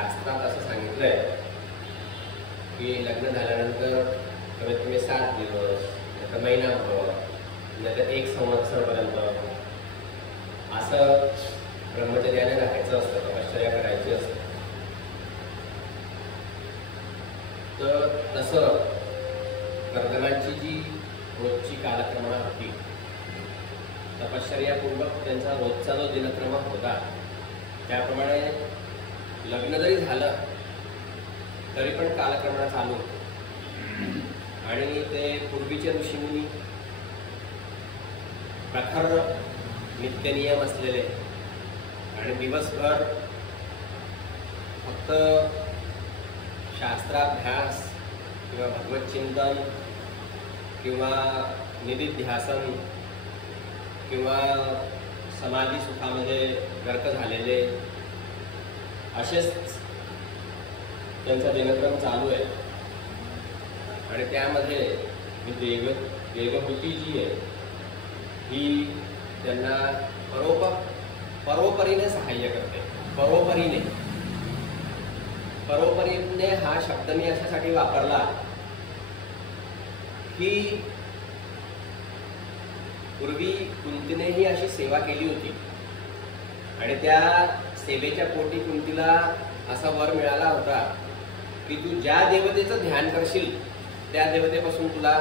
शास्त्रात असं सांगितलंय की लग्न झाल्यानंतर कमीत कमी 7 दिवस, नाहीतर महिनाभर, नाहीतर 1 संवत्सरपर्यंत असं ब्रह्मचर्याने राहायचं असतं, तपश्चर्या करायची असते. तर तसं कर्दमांची जी रोजची कालक्रमणा होती, तपश्चर्यापूर्वक त्यांचा रोजचा जो दिनक्रम होता, त्याप्रमाणे लग्न जरी झालं तरी पण कालक्रमणा चालू होती. आणि ते पूर्वीचे ऋषीमुनी प्रखर नित्यनियम असलेले आणि दिवसभर फक्त शास्त्राभ्यास किंवा भगवत चिंतन किंवा निधिध्यासन किंवा समाधी सुखामध्ये गर्क झालेले असेच त्यांचा दिनक्रम चालू आहे. आणि त्यामध्ये देवहूती जी आहे ही त्यांना परोपरीने सहाय्य करते. परोपरीने हा शब्द मी अशासाठी वापरला की पूर्वी कुंतीनेही अशी सेवा केली होती आणि त्या सेवेच्या पोटी कुंतीला असा वर मिळाला होता की तू ज्या देवतेचं ध्यान करशील त्या देवतेपासून तुला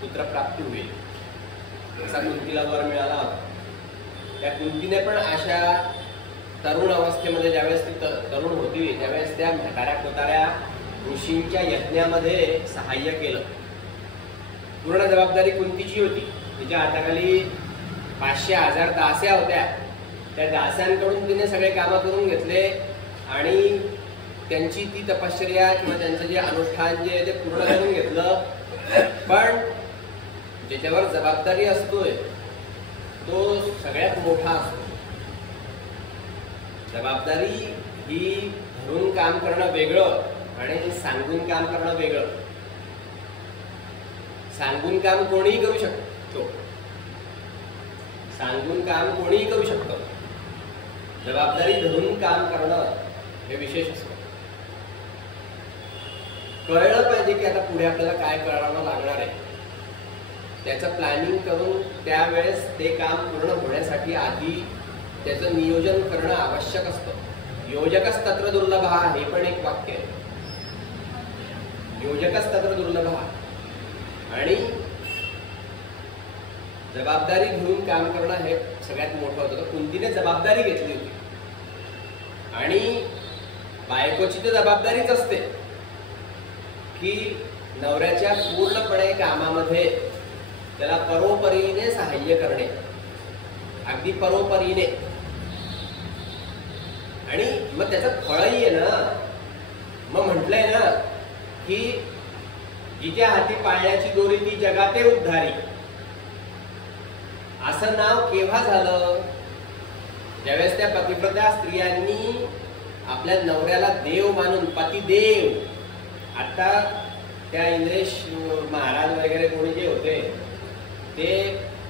पुत्रप्राप्ती होईल, असा कुंतीला वर मिळाला होता. त्या कुंतीने पण अशा तरुण अवस्थेमध्ये ज्यावेळेस ती तरुण होती त्यावेळेस त्या म्हाताऱ्या कोताऱ्या ऋषींच्या यज्ञामध्ये सहाय्य केलं. पूर्ण जबाबदारी कुंतीची होती. तिच्या हाताखाली 500-1000 दास्या होत्या. त्या दास्यांकडून तिने सगळे कामं करून घेतले आणि त्यांची ती तपश्चर्या किंवा त्यांचं जे अनुष्ठान जे आहे ते पूर्ण करून घेतलं. पण ज्याच्यावर जबाबदारी असतोय तो सगळ्यात मोठा असतो. जबाबदारी ही धरून काम करणं वेगळं आणि सांगून काम करणं वेगळं. सांगून काम कोणीही करू शकतो, सांगून काम कोणीही करू शकतं. जबाबदारी धरून काम करणं हे विशेष असतं. कळलं पाहिजे की आता पुढे आपल्याला काय करावं लागणार आहे. त्याचं प्लॅनिंग करून त्यावेळेस ते काम पूर्ण होण्यासाठी आधी त्याचं नियोजन करणं आवश्यक असतं. योजकच तत्र दुर्लभः हे पण एक वाक्य आहे. योजकच तत्र दुर्लभः. आणि जबाबदारी घेऊन काम करणं हे सगळ्यात मोठं होतं. कुंतीने जबाबदारी घेतली होती आणि बायकोची तर जबाबदारीच असते की नवऱ्याच्या पूर्णपणे कामामध्ये त्याला परोपरीने सहाय्य करणे, अगदी परोपरीने. आणि मग त्याचं फळही आहे ना. मग म्हटलंय ना की जिच्या हाती पाळण्याची दोरी ती जगाते उद्धारी. असं नाव केव्हा झालं? ज्यावेळेस त्या पतिव्रता स्त्रियांनी आपल्या नवऱ्याला देव मानून, पतिदेव. आता त्या इंद्रेश महाराज वगैरे कोणी जे होते ते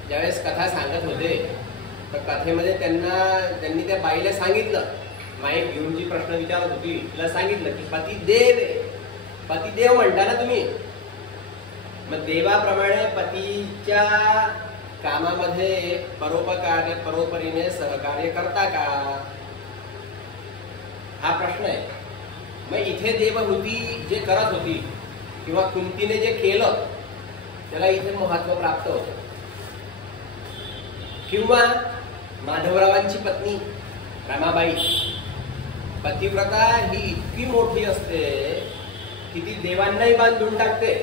ज्यावेळेस कथा सांगत होते तर कथेमध्ये त्यांनी त्या बाईला सांगितलं, माईक घेऊन जी प्रश्न विचारत होती तिला सांगितलं की पतिदेव आहे. पतिदेव म्हणता ना तुम्ही, मग देवाप्रमाणे पतीच्या कामामध्ये परोपरीने सहकार्य करता का, हा प्रश्न आहे. मग इथे देवहूती जे करत होती किंवा कुंतीने जे केलं त्याला इथे महत्व प्राप्त होतं. किंवा माधवरावांची पत्नी रमाबाई, पतिव्रता ही इतकी मोठी असते की ती देवांनाही बांधून टाकते.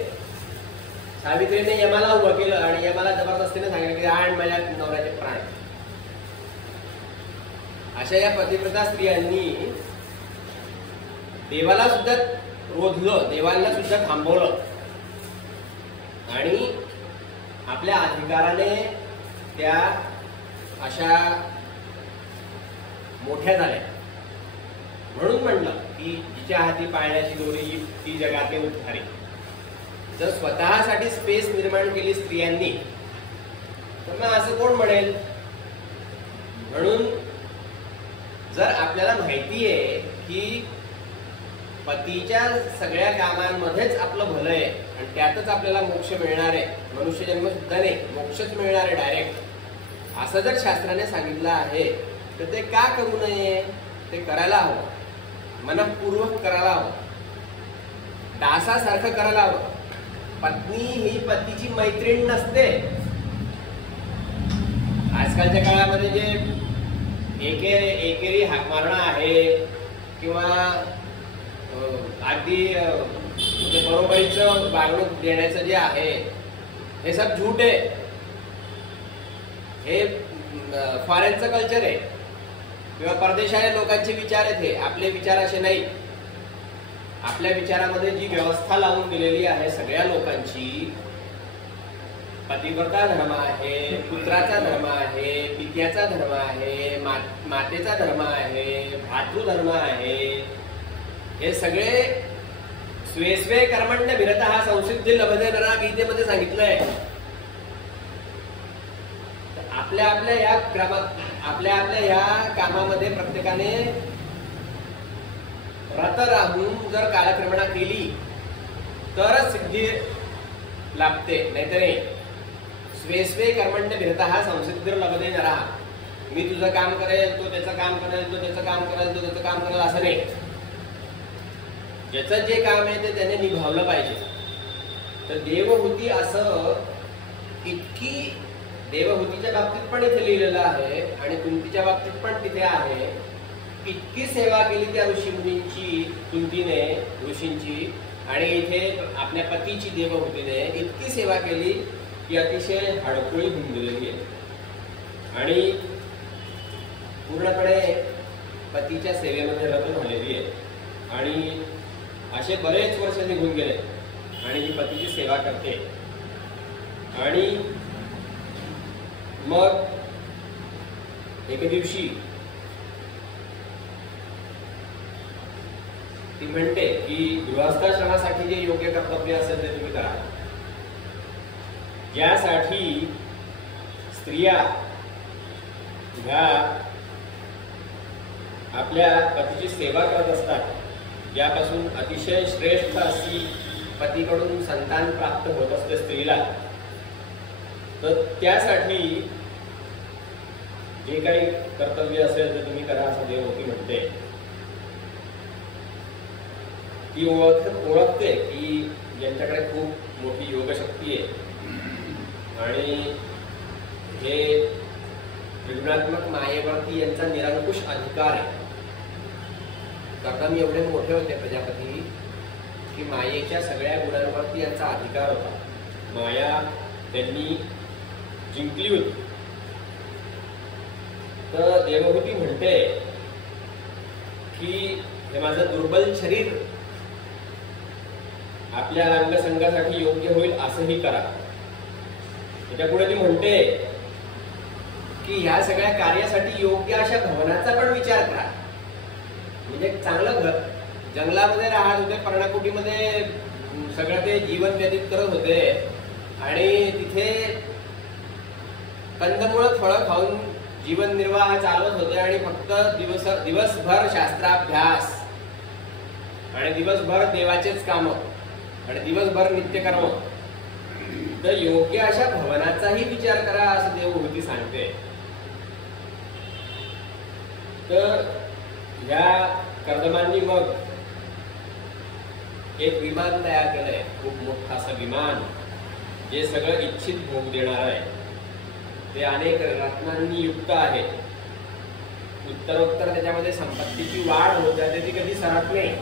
सावित्रीने यमाला उभं केलं आणि यमाला जबरदस्तीने सांगितलं की आण माझ्या नवऱ्याचे प्राण. अशा या पतिव्रता स्त्रियांनी देवाला सुद्धा रोधलं, देवांना सुद्धा थांबवलं आणि आपल्या अधिकाराने त्या अशा मोठ्या झाल्या. म्हणून म्हणलं की जिच्या हाती पाळण्याची दोरी ती जगाते उद्धारी. जर स्वतःसाठी स्पेस निर्माण केली स्त्रियांनी तर मग असं कोण म्हणेल. म्हणून जर आपल्याला माहिती आहे की पतीच्या सगळ्या कामांमध्येच आपलं भलं आहे आणि त्यातच आपल्याला मोक्ष मिळणार आहे, मनुष्य जन्म सुद्धा नाही, मोक्षच मिळणार आहे डायरेक्ट, असं जर शास्त्राने सांगितलं आहे तर ते का करू नये? ते करायला हवं, मनपूर्वक करायला हवं, दासासारखं करायला हवं. पत्नी ही पतीची मैत्रीण नसते. आजकालच्या काळामध्ये जे एकेरी हाक मारणं आहे किंवा अगदी बरोबरीचं वागणूक देण्याचं जे आहे हे सब झूट आहे. हे फॉरेनचं कल्चर आहे किंवा परदेशाच्या लोकांचे विचार आहेत. हे आपले विचार असे नाही. आपल्या विचारामध्ये जी व्यवस्था लावून दिलेली आहे सगळ्या लोकांची, पतिव्रता धर्म आहे, पुत्राचा धर्म आहे, पित्याचा धर्म आहे, मातेचा धर्म आहे, भातृधर्म आहे, हे सगळे स्वे स्वे कर्मण्य विरतः संसिद्धी लभते नरा गीतेमध्ये सांगितलंय. आपल्या आपल्या या कामामध्ये प्रत्येकाने रत राहून जर कालक्रमणा केली तरच सिद्धी लाभते, नाहीतर नाही. स्वे स्वे कर्मण्य विरतः संसिद्धी लभते नरा. मी तुझं काम करेल, तो त्याचं काम करेल, तो त्याचं काम करेल, तो त्याचं काम करेल, असं नाही. ज्याचं जे काम आहे ते त्याने निभावलं पाहिजे. तर देवहूती असं इतकी, देवहूतीच्या बाबतीत पण इथे लिहिलेलं आहे आणि कुंतीच्या बाबतीत पण तिथे आहे. इतकी सेवा केली त्या ऋषीमुनींची, कुंतीने ऋषींची, आणि इथे आपल्या पतीची देवहूतीने इतकी सेवा केली की अतिशय हडकुळी होऊन गेलेली आहे आणि पूर्णपणे पतीच्या सेवेमध्ये रत झालेली आहे. आणि असे बरेच वर्ष निघून गेले आणि ही पतीची सेवा करते. आणि मग एके दिवशी ती म्हणते की गृहस्थाश्रमासाठी जे योग्य कर्तव्य असेल ते तुम्ही करा. ज्यासाठी स्त्रिया ह्या आपल्या पतीची सेवा करत असतात, यापासून अतिशय श्रेष्ठ अशी पतीकडून संतान प्राप्त होत असते स्त्रीला, तर त्यासाठी जे काही कर्तव्य असेल ते तुम्ही करा असं देवहूती म्हणते. ती ओळखते की ज्यांच्याकडे खूप मोठी योगशक्ती आहे आणि हे त्रिगुणात्मक मायेवरती यांचा निरंकुश अधिकार आहे. कर्दम एवढे मोठे होते प्रजापती की मायेच्या सगळ्या गुणांवरती यांचा अधिकार होता. माया त्यांनी जिंकली होती. तर देवहूती म्हणते की हे माझं दुर्बल शरीर आपल्या अंगसंगासाठी योग्य होईल असंही करा. त्याच्यापुढे ती म्हणते की ह्या सगळ्या कार्यासाठी योग्य अशा भवनाचा पण विचार करा. म्हणजे चांगलं घर, जंगलामध्ये राहत होते, पर्णकुटीमध्ये सगळं ते जीवन व्यतीत करत होते आणि तिथे कंदमुळं फळं खाऊन जीवन निर्वाह चालवत होते आणि फक्त दिवसभर शास्त्राभ्यास आणि दिवसभर देवाचेच काम आणि दिवसभर नित्यकर्म. तर योग्य अशा भवनाचाही विचार करा असं देवहूती सांगते. तर या कर्दमांनी मग एक विमान तयार केलंय, खूप मोठं असं विमान, जे सगळं इच्छित भोग देणार आहे. ते अनेक रत्नांनी युक्त आहे. उत्तरोत्तर त्याच्यामध्ये संपत्तीची वाढ होत जाते, ती कधी सरत नाही.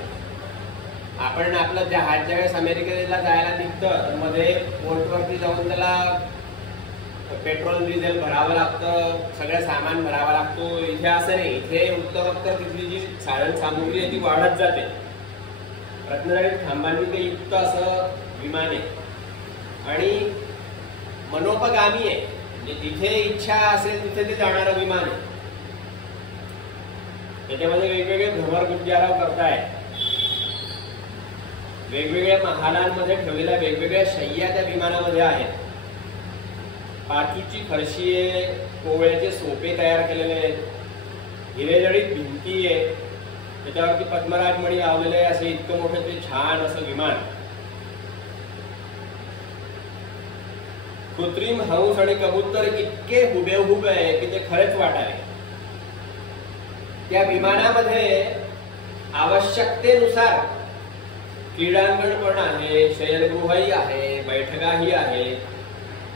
आपण आपलं ज्या वेळेस अमेरिकेला जायला निघतं मध्ये पोर्टवरती जाऊन त्याला पेट्रोल डिझेल भरावं लागतं, सगळं सामान भरावं लागतो. इथे असं नाही. इथे उत्तरोत्तर तिथली जी साधन सामुग्री आहे ती वाढत जाते. रत्नजडित खांबांनी ते युक्त असं विमान आहे आणि मनोपगामी आहे. म्हणजे जिथे इच्छा असेल तिथे ते जाणारं विमान आहे. त्याच्यामध्ये वेगवेगळे भ्रमरगुंजाराव करतायत. वेगवेगळ्या महालांमध्ये ठेवलेल्या वेगवेगळ्या शय्या त्या विमानामध्ये आहेत. पाचूची फरशी आहे, कोवळ्याचे सोपे तयार केलेले आहेत, हिरेजडित भिंती आहे त्याच्यावरती पद्मराज मणी लावलेले असे इतकं मोठं ते छान असं विमान, कृत्रिम हंस आणि कबूतर इतके हुबेहूब आहे की ते खरेच वाटावे. त्या विमानामध्ये आवश्यकतेनुसार क्रीडांगण पण आहे, शयनगृहही आहे, बैठकाही आहे,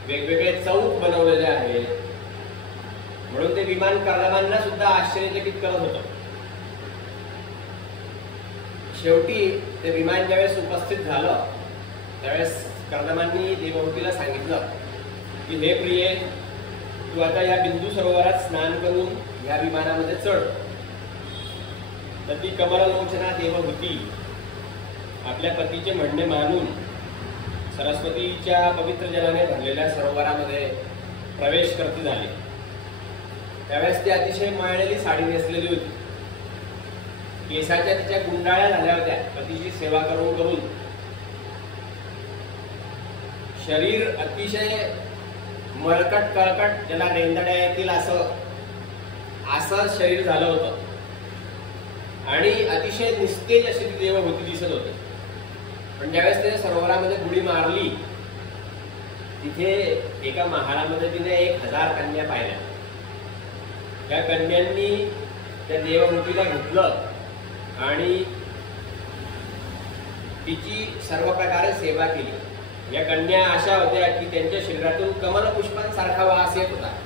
वेगवेगळे चौक बनवलेले आहेत. म्हणून ते विमान कर्दमांना सुद्धा आश्चर्यचकित करत होतं. शेवटी ते विमान ज्यावेळेस उपस्थित झालं त्यावेळेस कर्दमांनी देवहूतीला सांगितलं की हे प्रिये, तू आता या बिंदू सरोवरात स्नान करून या विमानामध्ये चढ. तर ती कमललोचना देवहूती आपल्या पतीचे म्हणणे मानून सरस्वतीच्या पवित्र जलाने भरलेल्या सरोवरामध्ये प्रवेश करती झाली. त्यावेळेस ती अतिशय मळलेली साडी नेसलेली होती. केसाच्या तिच्या गुंडाळ्या झाल्या होत्या पतीची सेवा करून करून. शरीर अतिशय मळकट कळकट, ज्याला रेंदड्या येतील असं शरीर झालं होतं आणि अतिशय निस्तेज अशी ती देवहूती दिसत होती. पण ज्यावेळेस तिने सरोवरामध्ये बुडी मारली तिथे एका महालामध्ये तिने 1000 कन्या पाहिल्या. त्या कन्यांनी त्या देवहूतीला घेतलं आणि तिची सर्व प्रकारे सेवा केली. या कन्या अशा होत्या की त्यांच्या शरीरातून कमलपुष्पांसारखा वास येत होता.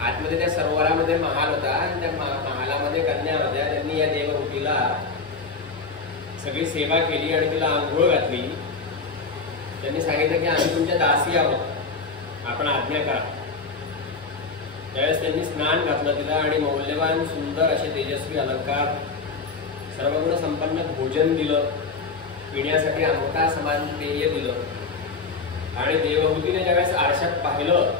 आतमध्ये त्या सरोवरामध्ये महाल होता आणि त्या महालामध्ये कन्या होत्या. त्यांनी या देवहूतीला सगळी सेवा केली आणि तिला आंघोळ घातली. त्यांनी सांगितलं की आम्ही तुमच्या दासी आहोत, आपण आज्ञा करा. त्यावेळेस त्यांनी स्नान घातलं तिला आणि मौल्यवान सुंदर असे तेजस्वी अलंकार, सर्वगुण संपन्न भोजन दिलं, पिण्यासाठी अमृता समान पेय दिलं. आणि देवहूतीने ज्यावेळेस आरशात पाहिलं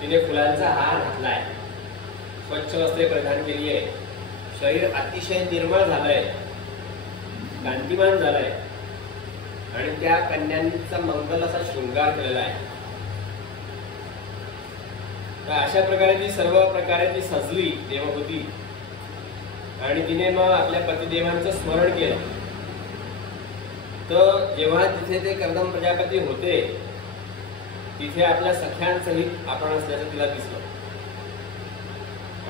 तिने फुलांचा हार घातलाय, स्वच्छ वस्त्रे परिधान केली आहे, शरीर अतिशय निर्मळ झालंय, कांतिमान झालंय आणि त्या कन्यांचा मंगल असा शृंगार केलेला आहे. तर अशा प्रकारे ती सर्व प्रकारे ती सजली देवहूती आणि तिने मग आपल्या पतिदेवांचं स्मरण केलं. तर जेव्हा तिथे ते कर्दम प्रजापती होते तिथे आपल्या सख्यांसहित आपण असल्याचं तिला दिसलं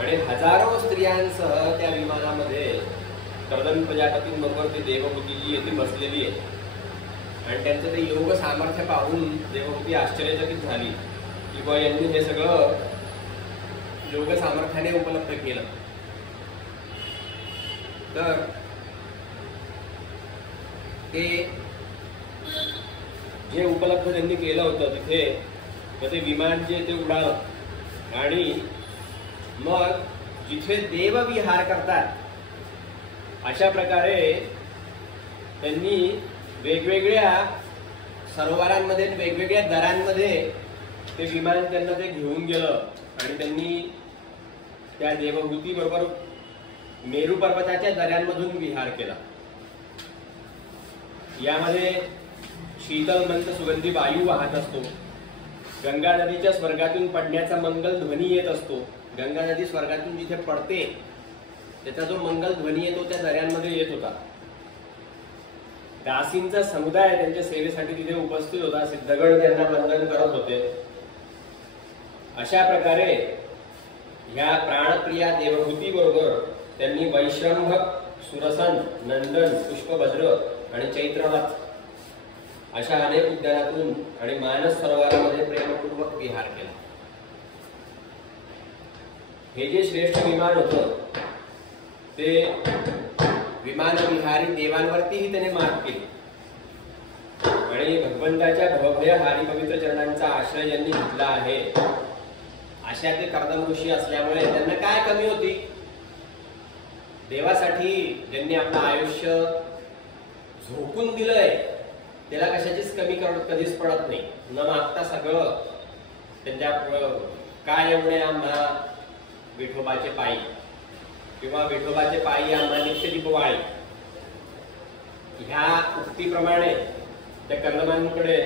आणि हजारो स्त्रियांसह त्या विमानामध्ये कर्दम प्रजापतींबरोबर ती देवहूती जी आहे ती बसलेली आहे. आणि त्यांचं ते योग सामर्थ्य पाहून देवहूती आश्चर्यचकित झाली की बा यांनी हे सगळं योग सामर्थ्याने उपलब्ध केलं. तर ते जे उपलब्ध त्यांनी केलं होतं तिथे ते विमान जे ते उडालं आणि मग जिथे देवविहार करतात अशा प्रकारे त्यांनी वेगवेगळ्या सरोवरांमध्ये वेगवेगळ्या दरांमध्ये ते विमान त्यांना ते घेऊन गेलं आणि त्यांनी त्या देवहूती बरोबर मेरू पर्वताच्या दऱ्यांमधून विहार केला. यामध्ये शीतल मंद सुगंधी वायू वाहत असतो. गंगा नदीच्या स्वर्गातून पडण्याचा मंगल ध्वनी येत असतो. गंगा नदी स्वर्गातून जिथे पडते त्याचा जो मंगल ध्वनी येतो त्या दऱ्यांमध्ये येत होता. दासींचा समुदाय त्यांच्या सेवेसाठी तिथे उपस्थित होता. सिद्धगण त्यांना वंदन करत होते. अशा प्रकारे ह्या प्राणप्रिया देवहूती बरोबर त्यांनी वैश्रंभ, सुरसन, नंदन, पुष्पभद्र आणि चैत्रनाथ अशा अनेक उद्यानातून आणि मानस सरोवरामध्ये प्रेमपूर्वक विहार केला. हे जे श्रेष्ठ विमान होतं ते विमान विहारी देवांवरतीही त्याने मात केली आणि भगवंताच्या भवभय हारी पवित्र चरणांचा आश्रय ज्यांनी घेतला आहे अशा ते कर्दम ऋषी असल्यामुळे त्यांना काय कमी होती. देवासाठी ज्यांनी आपलं आयुष्य झोकून दिलंय त्याला कशाचीच कमी कधीच पडत नाही. न मागता सगळं त्यांच्या काय एवढे आम्हा विठोबाचे पायी किंवा विठोबाचे पायी आम्हा नित्यदीप वाळी ह्या उक्तीप्रमाणे त्या कर्दमांकडे